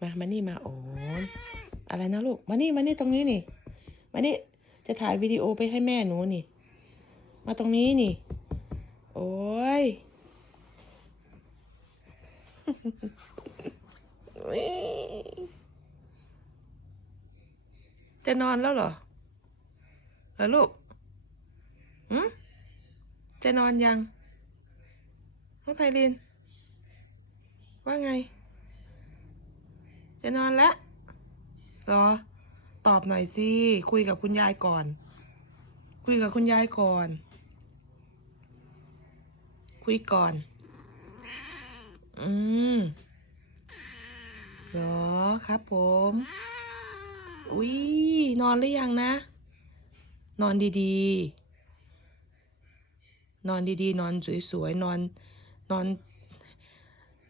มามานี่มาโอ้อะไรนะลูก มานี่มานี่ตรงนี้นี่ มานี่จะถ่ายวิดีโอไปให้แม่หนูนี่ มาตรงนี้นี่ โอ้ยจะนอนแล้วเหรอเหรอลูกหืมจะนอนยังน้อไพลิน ว่าไง นอนแล้วเหรอตอบหน่อยสิ คุยกับคุณยายก่อน คุยกับคุณยายก่อน คุยก่อน อืมเหรอครับผม อุ้ยนอนหรือยังนะ นอนดีๆ นอนดีๆ นอนสวยๆ นอน นอน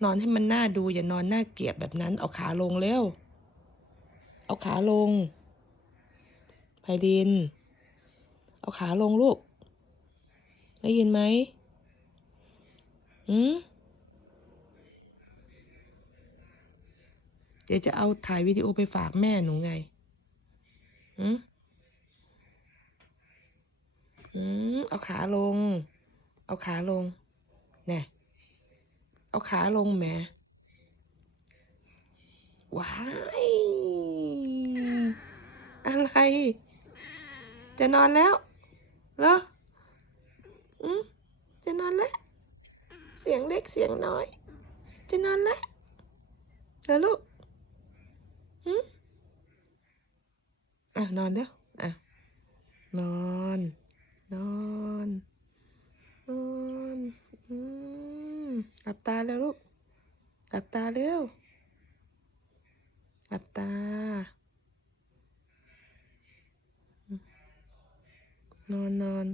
นอนให้มันน่าดูอย่านอนน่าเกลียดแบบนั้น เอาขาลงเร็ว เอาขาลงไพดิน เอาขาลงลูก ได้ยินไหมอืมเดี๋ยวจะเอาถ่ายวิดีโอไปฝากแม่หนูไงอืมอืมเอาขาลง เอาขาลงแน่ เอาขาลงแหมว้ายอะไร จะนอนแล้วเหรออืมจะนอนแล้ว เสียงเล็กเสียงน้อย จะนอนแล้วเหรอลูกหืมอะนอนแล้วอะ นอน นอน นอนอืมหลั บตาเร็วลูก หลับตาเร็ว หลับตา นอนนอน